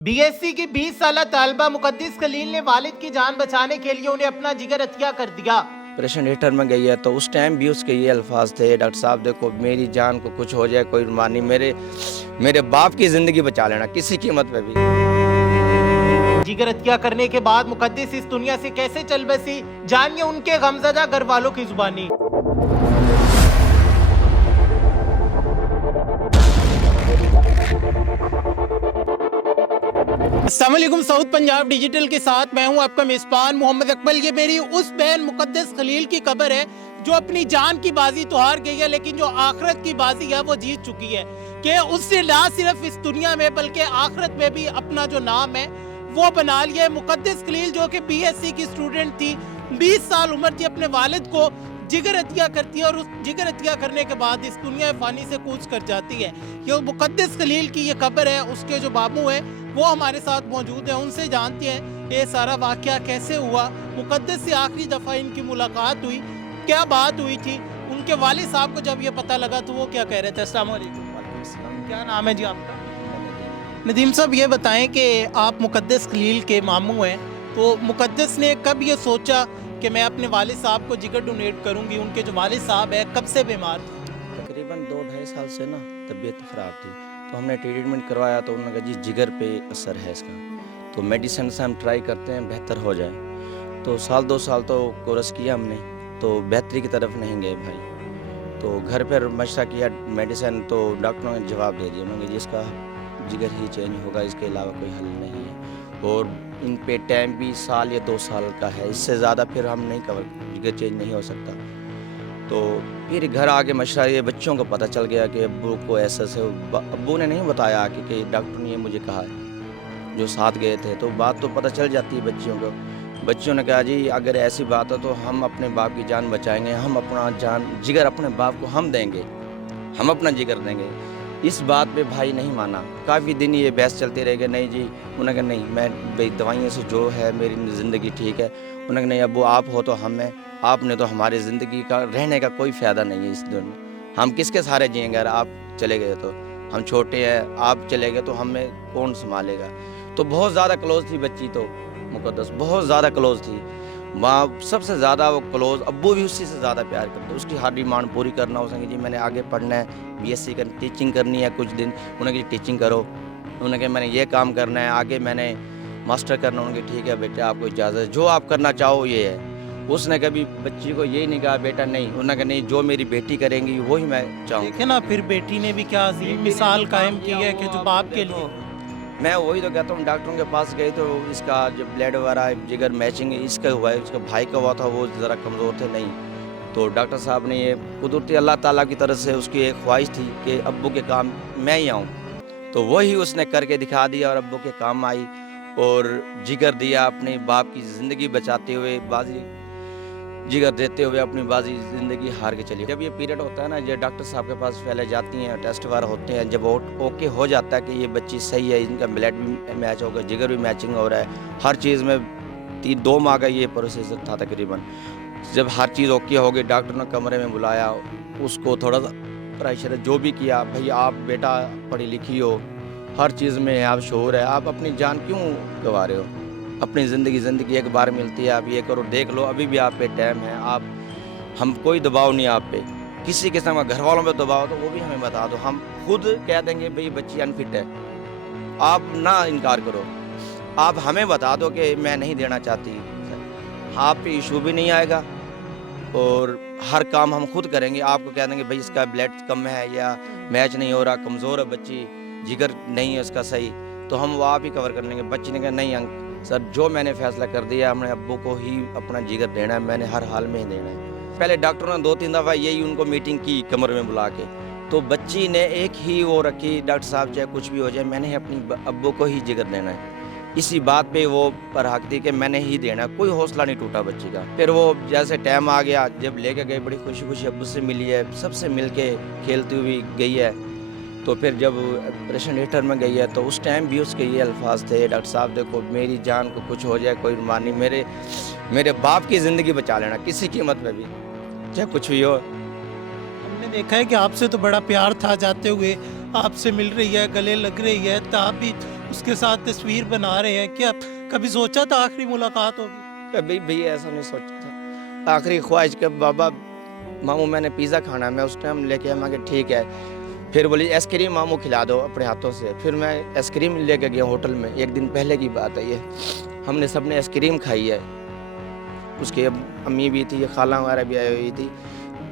BSc की 20 साला तालिबा मुकद्दिस खलील ने वालिद की जान बचाने के लिए उन्हें अपना जिगर हत्या कर दिया। ऑपरेशन थिएटर में गई है तो उस टाइम भी उसके ये अल्फाज थे, डॉक्टर साहब देखो मेरी जान को कुछ हो जाए कोई मानी, मेरे बाप की जिंदगी बचा लेना किसी कीमत पे भी। जिगर हत्या करने के बाद मुकद्दिस इस दुनिया से कैसे चल बसी, जानिए उनके गमज़दा घर वालों की जुबानी। अस्सलाम वालेकुम, साउथ पंजाब डिजिटल के साथ मैं हूं आपका मेज़बान मोहम्मद अकबल। ये मेरी उस बहन मुकद्दिस खलील की कब्र है जो अपनी जान की बाजी तो हार गई है, लेकिन जो आखिरत की बाजी है वो जीत चुकी है कि उससे ना सिर्फ इस दुनिया में बल्कि आखिरत में भी अपना जो नाम है वो बना लिया है। मुकद्दिस खलील जो कि बीएससी की स्टूडेंट थी, 20 साल उम्र थी, अपने वालिद को जिगर हत्या करती है और उस जिगर हत्या करने के बाद इस दुनिया फानी से कूच कर जाती है। ये मुकद्दिस खलील की ये कब्र है, उसके जो बाबू हैं वो हमारे साथ मौजूद हैं, उनसे जानते हैं ये सारा वाकया कैसे हुआ, मुकद्दिस से आखिरी दफ़ा इनकी मुलाकात हुई, क्या बात हुई थी, उनके वालिद साहब को जब ये पता लगा तो वो क्या कह रहे थे। अस्सलाम वालेकुम, क्या नाम है जी आपका? नदीम साहब, ये बताएं कि आप मुकद्दिस खलील के मामू हैं, तो मुकद्दिस ने कब ये सोचा कि मैं अपने वालिद साहब को जिगर डोनेट करूंगी? उनके जो वालिद साहब है कब से बीमार थे? तकरीबन 2-2.5 साल से ना तबीयत ख़राब थी, तो हमने ट्रीटमेंट करवाया तो उन्होंने कहा जी जिगर पे असर है इसका, तो मेडिसिन से हम ट्राई करते हैं बेहतर हो जाए। तो साल 2 साल तो कोर्स किया हमने, तो बेहतरी की तरफ नहीं गए भाई। तो घर पर मशवरा किया मेडिसिन, तो डॉक्टरों ने जवाब दे दिया, उन्होंने कहा जी इसका जिगर ही चेंज होगा, इसके अलावा कोई हल नहीं है, और इन पे टाइम भी साल या 2 साल का है, इससे ज़्यादा फिर हम नहीं कवर, जिगर चेंज नहीं हो सकता। तो फिर घर आके मशवरा ये बच्चों को पता चल गया कि अब्बू को ऐसा से, अब्बू ने नहीं बताया कि डॉक्टर ने ये मुझे कहा है, जो साथ गए थे, तो बात तो पता चल जाती है बच्चियों को। बच्चों ने कहा जी अगर ऐसी बात है तो हम अपने बाप की जान बचाएंगे, हम अपना जान जिगर अपने बाप को हम देंगे, हम अपना जिगर देंगे। इस बात पे भाई नहीं माना, काफ़ी दिन ये बहस चलती रह गई। नहीं जी, उन्होंने कहा नहीं, मैं भाई दवाइयों से जो है मेरी ज़िंदगी ठीक है। उन्होंने कहा नहीं अब्बू आप हो तो हम हैं, आपने तो हमारी ज़िंदगी का रहने का कोई फ़ायदा नहीं है इस दुनिया में, हम किसके सहारे जिएंगे? अगर आप चले गए तो हम छोटे हैं, आप चले गए तो हमें कौन संभालेगा? तो बहुत ज़्यादा क्लोज़ थी बच्ची, तो मुकद्दस बहुत ज़्यादा क्लोज़ थी, माँ सबसे ज़्यादा वो क्लोज़, अब्बू भी उसी से ज़्यादा प्यार करते, उसकी हर डिमांड पूरी करना। उसने जी मैंने आगे पढ़ना है, बीएससी करनी, टीचिंग करनी है कुछ दिन, उन्होंने कहा टीचिंग करो, उन्होंने कहा मैंने ये काम करना है, आगे मैंने मास्टर करना। उन्होंने कहा ठीक है बेटा आपको इजाज़त है, जो आप करना चाहो ये है। उसने कभी बच्ची को यही नहीं कहा बेटा नहीं, उन्होंने कहा नहीं जो मेरी बेटी करेंगी वही मैं चाहूँगा। देखे ना, फिर बेटी ने भी क्या अजीम मिसाल कायम की है कि जो बाप के लिए। मैं वही तो कहता हूँ, डॉक्टरों के पास गए तो इसका जो ब्लड वगैरह जिगर मैचिंग इसका हुआ है, उसका भाई का हुआ था, वो ज़रा कमज़ोर थे नहीं, तो डॉक्टर साहब ने ये कुदरती अल्लाह ताला की तरफ से उसकी एक ख्वाहिश थी कि अब्बू के काम मैं ही आऊँ, तो वही उसने करके दिखा दिया और अब्बू के काम आई और जिगर दिया, अपने बाप की ज़िंदगी बचाते हुए, बाजी जिगर देते हुए अपनी बाजी ज़िंदगी हार के चली। जब ये पीरियड होता है ना, ये डॉक्टर साहब के पास पहले जाती हैं, टेस्ट वगैरह होते हैं, जब ओके हो जाता है कि ये बच्ची सही है, इनका ब्लड भी मैच होगा, जिगर भी मैचिंग हो रहा है, हर चीज़ में 2 माह का ये प्रोसेस था तकरीबन। जब हर चीज़ ओके हो गई, डॉक्टर ने कमरे में बुलाया, उसको थोड़ा सा प्रेशर जो भी किया, भाई आप बेटा पढ़ी लिखी हो, हर चीज़ में आप शोर है, आप अपनी जान क्यों गंवा रहे हो? अपनी ज़िंदगी एक बार मिलती है, आप ये करो, देख लो अभी भी आप पे टाइम है, आप हम कोई दबाव नहीं आप पे, किसी किस्म का घर वालों पे दबाव तो वो भी हमें बता दो, हम खुद कह देंगे भाई बच्ची अनफिट है, आप ना इनकार करो, आप हमें बता दो कि मैं नहीं देना चाहती, आप पे इशू भी नहीं आएगा और हर काम हम खुद करेंगे। आपको कह देंगे भाई इसका ब्लड कम है या मैच नहीं हो रहा, कमज़ोर है बच्ची, जिगर नहीं है उसका सही, तो हम वो आप ही कवर कर लेंगे। बच्ची ने कहा नहीं सर, जो मैंने फैसला कर दिया, हमने अब्बू को ही अपना जिगर देना है, मैंने हर हाल में ही देना है। पहले डॉक्टरों ने 2-3 दफ़ा यही उनको मीटिंग की कमरे में बुला के, तो बच्ची ने एक ही वो रखी, डॉक्टर साहब चाहे कुछ भी हो जाए मैंने अपनी अब्बू को ही जिगर देना है। इसी बात पे वो परहक थी कि मैंने ही देना, कोई हौसला नहीं टूटा बच्ची का। फिर वो जैसे टाइम आ गया, जब लेके गए, बड़ी खुशी खुशी अब्बू से मिली है, सबसे मिल के खेलती हुई गई है। तो फिर जब ऑपरेशन थिएटर में गई है तो उस टाइम भी उसके ये अल्फाज थे, डॉक्टर साहब देखो मेरी जान को कुछ हो जाए कोई मानी, मेरे बाप की ज़िंदगी बचा लेना किसी कीमत पे भी, चाहे कुछ भी हो। हमने देखा है कि आपसे तो बड़ा प्यार था जाते हुए, आपसे मिल रही है, गले लग रही है, तो आप भी उसके साथ तस्वीर बना रहे हैं। क्या कभी सोचा था आखिरी मुलाकात होगी? कभी भी ऐसा नहीं सोचा था। आखिरी ख्वाहिश कि बाबा मामू मैंने पिज़्ज़ा खाना है, मैं उस टाइम लेके मैं कि ठीक है। फिर बोली आइसक्रीम मामू खिला दो अपने हाथों से। फिर मैं आइसक्रीम लेके गया होटल में, एक दिन पहले की बात है ये। हमने सबने आइसक्रीम खाई है, उसकी अम्मी भी थी, खाला वगैरह भी आई हुई थी।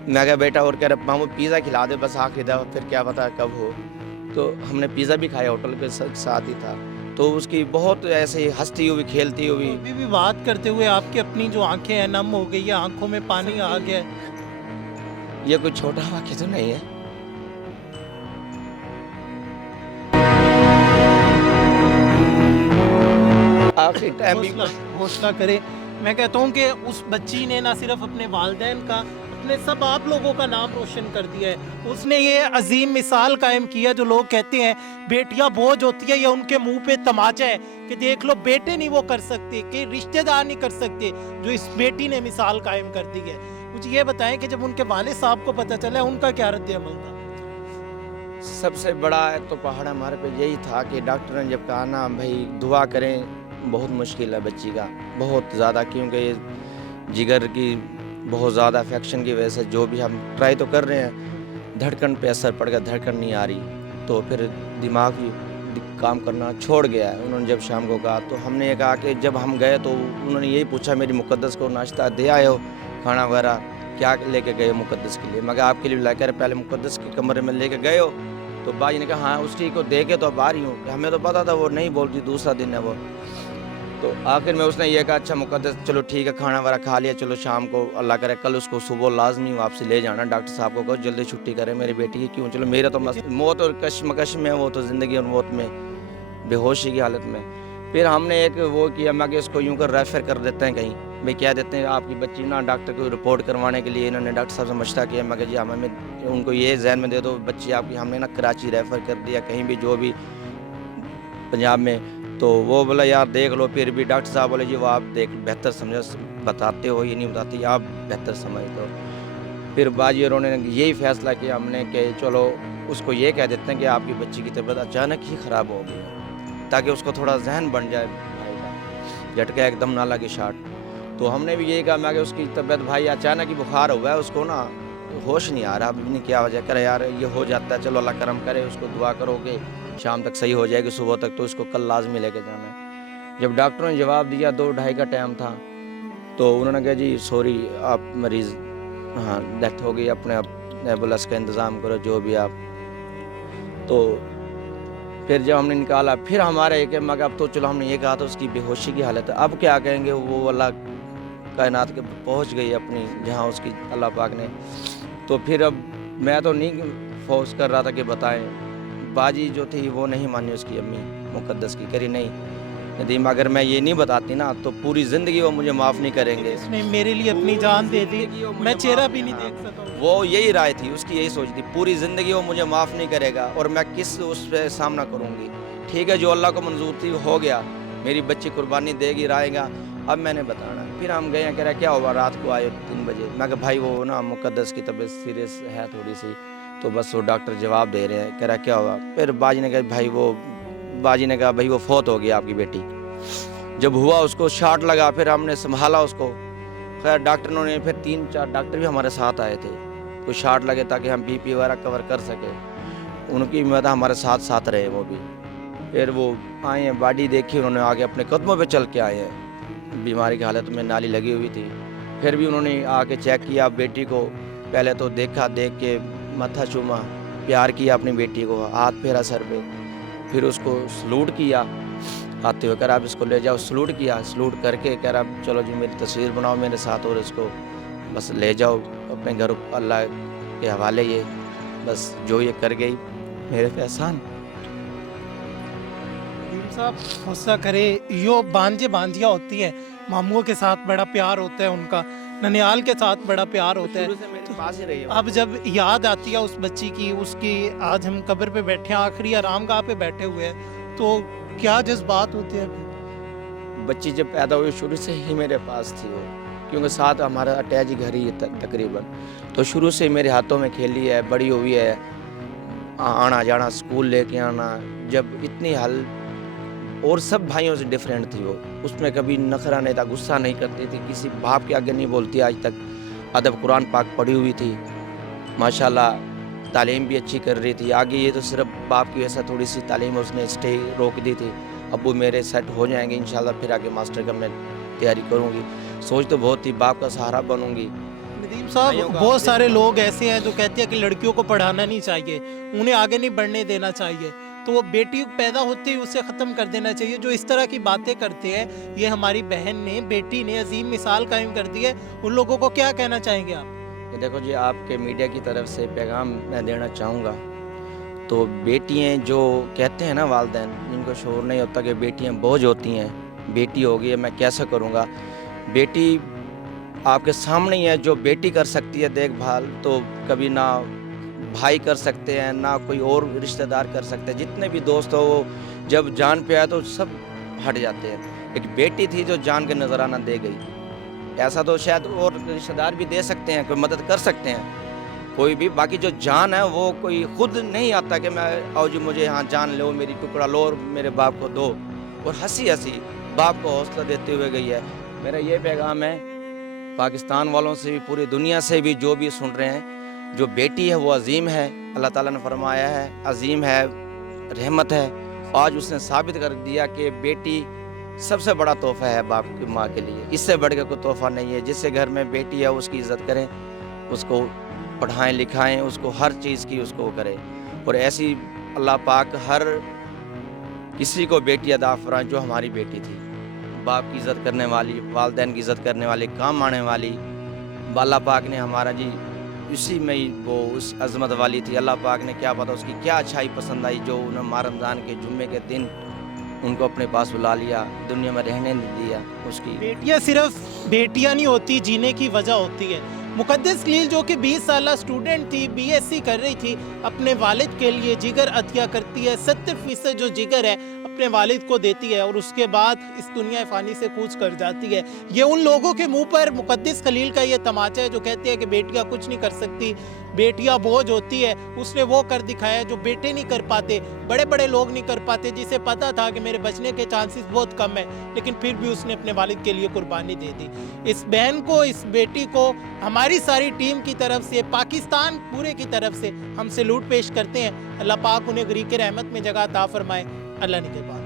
मैं कहा बेटा, और कह रहा मामू पिज़्ज़ा खिला दे बस आखिरी दफ़ा, फिर क्या पता कब हो। तो हमने पिज़्ज़ा भी खाया, होटल के साथ ही था। तो उसकी बहुत ऐसे ही हंसती हुई खेलती हुई, अभी भी बात करते हुए आपकी अपनी जो आंखें हैं नम हो गई है, आंखों में पानी आ गया है। ये कोई छोटा वाक़या तो नहीं है। आखिरी टाइम भी हौसला करे। मैं कहता हूँ कि उस बच्ची ने ना सिर्फ अपने वालिदैन का, अपने सब आप लोगों का नाम रोशन कर दिया है। उसने ये अजीम मिसाल कायम किया। जो लोग कहते हैं बेटियां बोझ होती है या उनके मुंह पे तमाचा है कि देख लो बेटे नहीं वो कर सकते, कि रिश्तेदार नहीं कर सकते, जो इस बेटी ने मिसाल कायम कर दी है। मुझे ये बताएं कि जब उनके वालिद साहब को पता चला उनका क्या रद्द अमल था? सबसे बड़ा तो पहाड़ हमारे पे यही था कि डॉक्टर ने जब कहा ना भाई दुआ करें, बहुत मुश्किल है बच्ची का, बहुत ज़्यादा, क्योंकि ये जिगर की बहुत ज़्यादा अफेक्शन की वजह से जो भी हम ट्राई तो कर रहे हैं, धड़कन पे असर पड़ गया, धड़कन नहीं आ रही, तो फिर दिमाग भी काम करना छोड़ गया है। उन्होंने जब शाम को कहा तो हमने ये कहा कि जब हम गए तो उन्होंने यही पूछा मेरी मुक़द्दस को नाश्ता दे आए हो, खाना वगैरह क्या लेके गए हो मुक़द्दस के लिए? मैं कहा आपके लिए लाकर पहले मुक़द्दस के कमरे में लेके गए हो? तो बाजी ने कहा हाँ उसकी को दे के तो अब आ रही हूँ। हमें तो पता था वो नहीं बोलती, दूसरा दिन है वो। तो आखिर में उसने ये कहा अच्छा मुक़द्दस चलो ठीक है, खाना वगैरह खा लिया, चलो शाम को अल्लाह करे कल उसको सुबह लाजमी वापसी ले जाना, डॉक्टर साहब को कहो जल्दी छुट्टी करें मेरी बेटी की। क्यों, चलो मेरा तो मौत और कशमकश में, वो तो ज़िंदगी और मौत में, बेहोशी की हालत में। फिर हमने एक वो किया, मैं कि इसको यूँ कर रेफ़र कर देते हैं कहीं, भाई क्या देते हैं आपकी बच्ची ना डॉक्टर को रिपोर्ट करवाने के लिए। इन्होंने डॉक्टर साहब से मशवरा किया, मैं जी हमें उनको ये जहन में दे दो बच्ची आपकी, हमने ना कराची रेफ़र कर दिया कहीं भी जो भी पंजाब में। तो वो बोला यार देख लो, फिर भी डॉक्टर साहब बोले जी वो आप देख बेहतर समझो, बताते हो ये नहीं बताती, आप बेहतर समझते हो। फिर बाजी और उन्होंने यही फैसला किया हमने कि चलो उसको ये कह देते हैं कि आपकी बच्ची की तबीयत अचानक ही ख़राब हो गई है, ताकि उसको थोड़ा जहन बन जाए भाई का, झटका एकदम ना लगे शार्ट। तो हमने भी यही कहा, मैं कि उसकी तबीयत भाई अचानक ही बुखार हुआ है, उसको ना होश नहीं आ रहा, अब नहीं क्या वजह करे यार, ये हो जाता है, चलो अल्लाह करम करे, उसको दुआ करोगे शाम तक सही हो जाएगी, सुबह तक, तो इसको कल लाजमी लेके जाना है। जब डॉक्टरों ने जवाब दिया 2-2:30 का टाइम था, तो उन्होंने कहा जी सॉरी आप मरीज़ हाँ डेथ हो गई, अपने आप एम्बुलेंस का इंतज़ाम करो जो भी आप। तो फिर जब हमने निकाला फिर हमारे एक मगर अब तो चलो हमने ये कहा था उसकी बेहोशी की हालत है, अब क्या कहेंगे, वो अल्लाह कायनात के पहुँच गई अपनी जहाँ उसकी अल्लाह पाक ने। तो फिर अब मैं तो नहीं फोर्स कर रहा था कि बताएं, बाजी जो थी वो नहीं मानी उसकी अम्मी मुक़द्दस की, करी नहीं नदीम अगर मैं ये नहीं बताती ना तो पूरी ज़िंदगी वो मुझे माफ़ नहीं करेंगे। इसने मेरे लिए अपनी जान दे दी, मैं चेहरा भी नहीं देख सकता। वो यही राय थी उसकी, यही सोच थी पूरी ज़िंदगी वो मुझे माफ़ नहीं करेगा और मैं किस उस पर सामना करूँगी। ठीक है जो अल्लाह को मंजूर थी हो गया, मेरी बच्ची कुर्बानी देगी रहेगा, अब मैंने बताना। फिर हम गए, कह रहा क्या हुआ, रात को आए 3 बजे। मैं कहा भाई वो ना मुक़द्दस की तबीयत सीरियस है थोड़ी सी, तो बस वो डॉक्टर जवाब दे रहे हैं। कह रहा क्या हुआ, फिर बाजी ने कहा भाई वो फौत हो गई आपकी बेटी। जब हुआ उसको शॉट लगा, फिर हमने संभाला उसको, खैर डॉक्टरों ने फिर 3-4 डॉक्टर भी हमारे साथ आए थे, कुछ शॉट लगे ताकि हम बीपी वगैरह कवर कर सके, उनकी मदद हमारे साथ साथ रहे वो भी। फिर वो आए हैं, बॉडी देखी उन्होंने, आगे अपने कदमों पे चल के आए हैं, बीमारी की हालत में नाली लगी हुई थी। फिर भी उन्होंने आके चेक किया बेटी को, पहले तो देखा, देख के मत्था चूमा, प्यार किया अपनी बेटी को, हाथ फेरा सर पे, फिर उसको सलूट किया आते हुए, कह रहा आप इसको ले जाओ, सलूट किया, सलूट करके कह रहा चलो जी मेरी तस्वीर बनाओ मेरे साथ और इसको बस ले जाओ अपने घर, अल्लाह के हवाले, ये बस जो ये कर गई मेरे पे एहसान। साहब गुस्सा करे, यो बांझे बांझिया होती है, मामुओं के साथ बड़ा प्यार होता है उनका, ननियाल के साथ बड़ा प्यार होता है, मेरे पास ही रही है। अब जब याद आती है उस बच्ची की, उसकी आज हम कब्र पे बैठे हैं, आखिरी आरामगाह पे बैठे हुए हैं, तो क्या जज्बात होते हैं? बच्ची जब पैदा हुई शुरू से ही मेरे पास थी वो, क्योंकि साथ हमारा अटैच घर ही है तकरीबन, तो शुरू से मेरे हाथों में खेली है, बड़ी हुई है, आना जाना, स्कूल लेके आना, जब इतनी हल और सब भाइयों से डिफरेंट थी वो, उसमें कभी नखरा नहीं था, गुस्सा नहीं करती थी, किसी बाप के आगे नहीं बोलती आज तक, अदब कुरान पाक पढ़ी हुई थी, माशाल्लाह तालीम भी अच्छी कर रही थी। आगे ये तो सिर्फ बाप की वजह से थोड़ी सी तालीम उसने स्टे रोक दी थी, अबू मेरे सेट हो जाएंगे इंशाल्लाह, फिर आगे मास्टर का मैं तैयारी करूँगी। सोच तो बहुत थी, बाप का सहारा बनूंगी। नदीम साहब, बहुत सारे लोग ऐसे हैं जो कहते हैं कि लड़कियों को पढ़ाना नहीं चाहिए, उन्हें आगे नहीं बढ़ने देना चाहिए, तो वो बेटी पैदा होते ही उसे ख़त्म कर देना चाहिए। जो इस तरह की बातें करते हैं, ये हमारी बहन ने, बेटी ने अजीम मिसाल कायम कर दी है, उन लोगों को क्या कहना चाहेंगे आप? ये देखो जी, आपके मीडिया की तरफ से पैगाम मैं देना चाहूँगा, तो बेटियाँ जो कहते हैं ना वालिदैन, जिनको शऊर नहीं होता कि बेटियाँ बोझ होती हैं, बेटी होगी मैं कैसे करूँगा, बेटी आपके सामने ही है, जो बेटी कर सकती है देखभाल तो कभी ना भाई कर सकते हैं, ना कोई और रिश्तेदार कर सकते हैं, जितने भी दोस्त हो वो जब जान पे आए तो सब हट जाते हैं। एक बेटी थी जो जान के नजराना दे गई, ऐसा तो शायद और रिश्तेदार भी दे सकते हैं, कोई मदद कर सकते हैं, कोई भी, बाकी जो जान है वो कोई खुद नहीं आता कि मैं आओ जी मुझे यहाँ जान लो, मेरी टुकड़ा लो और मेरे बाप को दो, और हंसी हंसी बाप को हौसला देते हुए गई है। मेरा ये पैगाम है पाकिस्तान वालों से भी, पूरी दुनिया से भी, जो भी सुन रहे हैं, जो बेटी है वो अजीम है, अल्लाह ताला ने फरमाया है अजीम है, रहमत है। आज उसने साबित कर दिया कि बेटी सबसे बड़ा तोहफा है बाप की माँ के लिए, इससे बढ़ के कोई तोहफा नहीं है। जिससे घर में बेटी है उसकी इज़्ज़त करें, उसको पढ़ाएं लिखाएं, उसको हर चीज़ की उसको करें, और ऐसी अल्लाह पाक हर किसी को बेटी अदा फरमाए जो हमारी बेटी थी, बाप की इज़्ज़त करने वाली, वालिदैन की इज़्ज़त करने वाली, काम आने वाली। अल्लाह पाक ने हमारा जी इसी में ही वो उस अज़मत वाली थी, अल्लाह पाक ने क्या पता उसकी क्या अच्छाई पसंद आई, जो उन्हें माह रमज़ान के जुम्मे के दिन उनको अपने पास बुला लिया, दुनिया में रहने नहीं दिया। उसकी बेटियां सिर्फ बेटियां नहीं होती, जीने की वजह होती है। मुकद्दस खलील जो कि 20 साल स्टूडेंट थी, बीएससी कर रही थी, अपने वालिद के लिए जिगर अतिया करती है, 70% जो जिगर है अपने वालिद को देती है, और उसके बाद इस दुनिया फ़ानी से कूच कर जाती है। ये उन लोगों के मुंह पर मुकद्दस खलील का ये तमाचा है जो कहते हैं कि बेटियां कुछ नहीं कर सकती, बेटियां बोझ होती है। उसने वो कर दिखाया जो बेटे नहीं कर पाते, बड़े बड़े लोग नहीं कर पाते, जिसे पता था कि मेरे बचने के चांसेस बहुत कम है, लेकिन फिर भी उसने अपने वालिद के लिए कुर्बानी दे दी। इस बहन को, इस बेटी को हमारी सारी टीम की तरफ से, पाकिस्तान पूरे की तरफ से हम सैल्यूट पेश करते हैं। अल्लाह पाक उन्हें गरीक रहमत में जगह अता फरमाए। अल्लाह निगहबान।